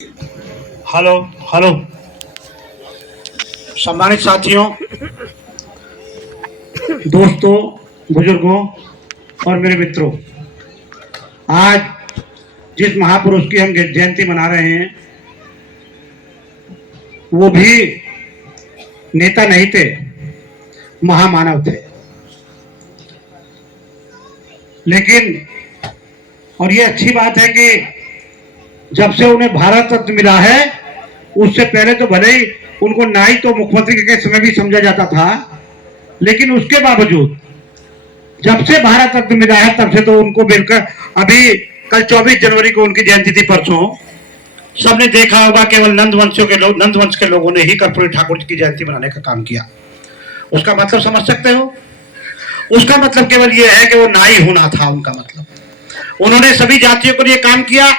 Hello hello. सम्मानित साथियों, दोस्तों, बुजुर्गों और मेरे मित्रों, आज जिस महापुरुष की हम जयंती मना रहे हैं वो भी नेता नहीं थे, महामानव थे। लेकिन और ये अच्छी बात है कि जब से उन्हें भारत रत्न मिला है, उससे पहले तो भले ही उनको ना ही तो मुख्यमंत्री के समय भी समझा जाता था, लेकिन उसके बावजूद जब से भारत रत्न मिला है तब से तो उनको मिलकर अभी कल 24 जनवरी को उनकी जयंती थी, परसों सबने देखा होगा केवल नंदवंश के लोगों ने ही कर्पूरी ठाकुर जी की जयंती मनाने का काम किया। उसका मतलब समझ सकते हो? उसका मतलब केवल यह है कि वो नाई होना था उनका मतलब। उन्होंने सभी जातियों के लिए काम किया।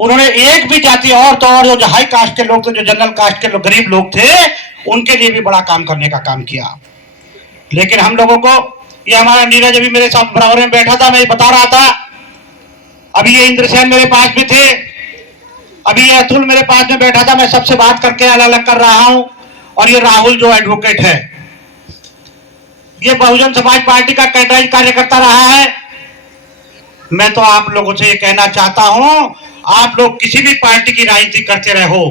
उन्होंने एक भी जाति और तो और जो हाई कास्ट के लोग थे, जो जनरल कास्ट के लोग, गरीब लोग थे, उनके लिए भी बड़ा काम करने का काम किया। लेकिन हम लोगों को, ये हमारा नीरज अभी मेरे साथ बराबर में बैठा था, मैं बता रहा था, अभी ये इंद्रसेन मेरे पास भी थे, अभी ये अतुल मेरे पास में बैठा था, मैं सबसे बात करके अलग अलग कर रहा हूं। और ये राहुल जो एडवोकेट है, ये बहुजन समाज पार्टी का कैडराइज कार्यकर्ता रहा है। मैं तो आप लोगों से ये कहना चाहता हूं, आप लोग किसी भी पार्टी की राजनीति करते रहो,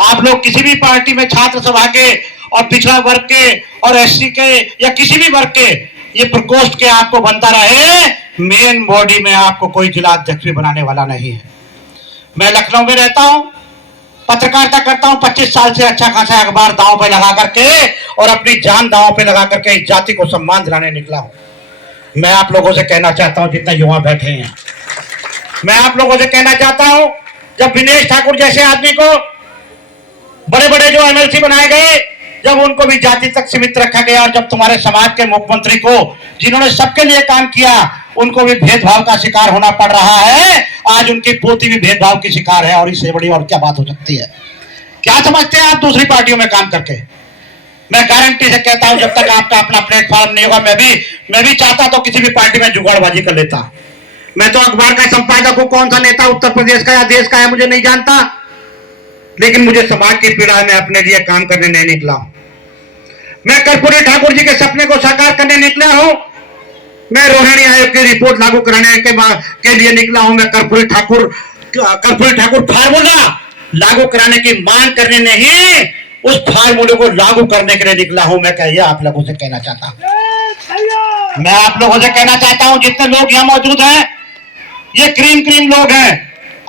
आप लोग किसी भी पार्टी में छात्र सभा के और पिछड़ा वर्ग के और एससी के या किसी भी वर्ग के ये प्रकोष्ठ के आपको बनता रहे, मेन बॉडी में आपको कोई जिला अध्यक्ष भी बनाने वाला नहीं है। मैं लखनऊ में रहता हूं, पत्रकारिता करता हूं 25 साल से, अच्छा खासा अखबार दांव पे लगा करके और अपनी जान दांव पे लगा करके इस जाति को सम्मान दिलाने निकला हूं। मैं आप लोगों से कहना चाहता हूं, जितने युवा बैठे हैं, मैं आप लोगों से कहना चाहता हूं, जब विनेश ठाकुर जैसे आदमी को बड़े बड़े जो एमएलसी बनाए गए, जब उनको भी जाति तक सीमित रखा गया, और जब तुम्हारे समाज के मुख्यमंत्री को, जिन्होंने सबके लिए काम किया, उनको भी भेदभाव का शिकार होना पड़ रहा है, आज उनकी पोती भी भेदभाव की शिकार है, और इससे बड़ी और क्या बात हो सकती है? क्या समझते हैं आप दूसरी पार्टियों में काम करके? मैं गारंटी से कहता हूं, जब तक आपका अपना प्लेटफॉर्म नहीं होगा, मैं भी चाहता तो किसी भी पार्टी में जुगाड़बाजी कर लेता। मैं तो अखबार का संपादक हूं, कौन सा नेता उत्तर प्रदेश का या देश का है मुझे नहीं जानता, लेकिन मुझे समाज की पीड़ा है, मैं अपने लिए काम करने नहीं निकला हूं। मैं कर्पूरी ठाकुर जी के सपने को साकार करने निकला हूं। मैं रोहिणी आयोग की रिपोर्ट लागू कराने के लिए निकला हूं। मैं कर्पूरी ठाकुर फार्मूला लागू कराने की मांग करने नहीं, उस फार्मूले को लागू करने के लिए निकला हूं। मैं कहिए आप लोगों से कहना चाहता हूं, मैं आप लोगों से कहना चाहता हूं, जितने लोग यहां मौजूद हैं, ये क्रीम लोग हैं।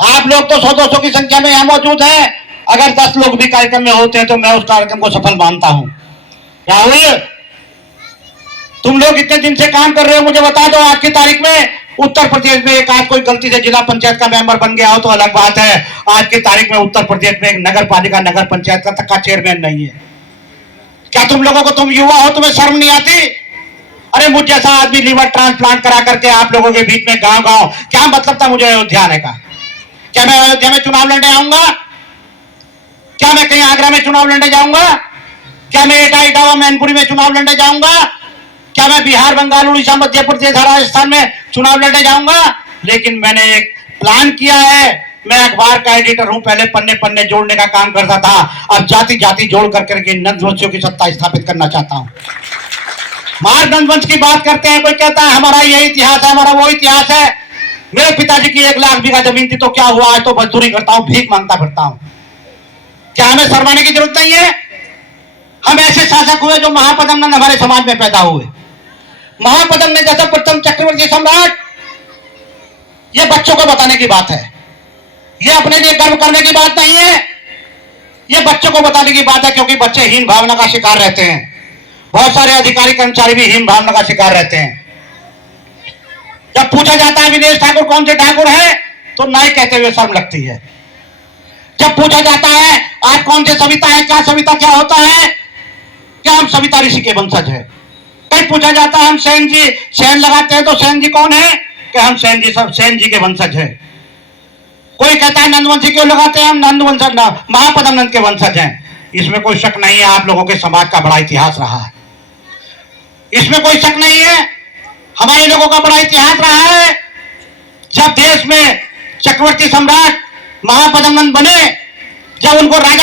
आप लोग तो 100-200 की संख्या में यहां मौजूद हैं। अगर 10 लोग भी कार्यक्रम में होते हैं तो मैं उस कार्यक्रम को सफल मानता हूं। राहुल, तुम लोग इतने दिन से काम कर रहे हो, मुझे बता दो, आज की तारीख में उत्तर प्रदेश में एक आध कोई गलती से जिला पंचायत का मेंबर बन गया हो तो अलग बात है। आज की तारीख में उत्तर प्रदेश में एक नगर पालिका, नगर पंचायत का तक का चेयरमैन नहीं है। क्या तुम लोगों को, तुम युवा हो, तुम्हें शर्म नहीं आती? अरे मुझ जैसा आदमी लीवर ट्रांसप्लांट करा करके आप लोगों के बीच में गांव गांव, क्या मतलब था मुझे अयोध्या आने का? क्या मैं अयोध्या में चुनाव लड़ने आऊंगा? क्या मैं कहीं आगरा में चुनाव लड़ने जाऊंगा? क्या मैं एटा इटावा मैनपुरी में चुनाव लड़ने जाऊंगा? क्या मैं बिहार, बंगाल, उड़ीसा, मध्य प्रदेश, राजस्थान में चुनाव लड़ने जाऊंगा? लेकिन मैंने एक प्लान किया है। मैं अखबार का एडिटर हूं, पहले पन्ने पन्ने जोड़ने का काम करता था, अब जाति जाति जोड़ करके नंदवंशियों की सत्ता स्थापित करना चाहता हूं। मार्ग नंदवंश की बात करते हैं, कोई कहता है हमारा ये इतिहास है, हमारा वो इतिहास है। मेरे पिताजी की 1 लाख बीघा जमीन थी तो क्या हुआ, आज तो मजदूरी करता हूं, भीख मांगता फिरता हूं। क्या हमें शर्माने की जरूरत नहीं है? हम ऐसे शासक हुए जो महापद्मनंद हमारे समाज में पैदा हुए। महापद्मनंद जैसा प्रथम चक्रवर्ती सम्राट, ये बच्चों को बताने की बात है, ये अपने लिए गर्व करने की बात नहीं है, ये बच्चों को बताने की बात है, क्योंकि बच्चे हीन भावना का शिकार रहते हैं। बहुत सारे अधिकारी कर्मचारी भी हीन भावना का शिकार रहते हैं। जब पूछा जाता है विनेश ठाकुर कौन से ठाकुर है, तो नाई कहते हुए शर्म लगती है। जब पूछा जाता है आप कौन से सविता है, क्या सविता क्या होता है, क्या हम सविता ऋषि के वंशज है। कहीं पूछा जाता है हम सेन लगाते हैं तो सेन जी कौन है, कि हम सेन जी के वंशज है। कोई कहता है नंदवंशी क्यों लगाते हैं, हम नंदवंशज महापद्मनंद के वंशज हैं। इसमें कोई शक नहीं है, आप लोगों के समाज का बड़ा इतिहास रहा है, इसमें कोई शक नहीं है, हमारे लोगों का बड़ा इतिहास रहा है। जब देश में चक्रवर्ती सम्राट महाप्रधान बने, जब उनको राजा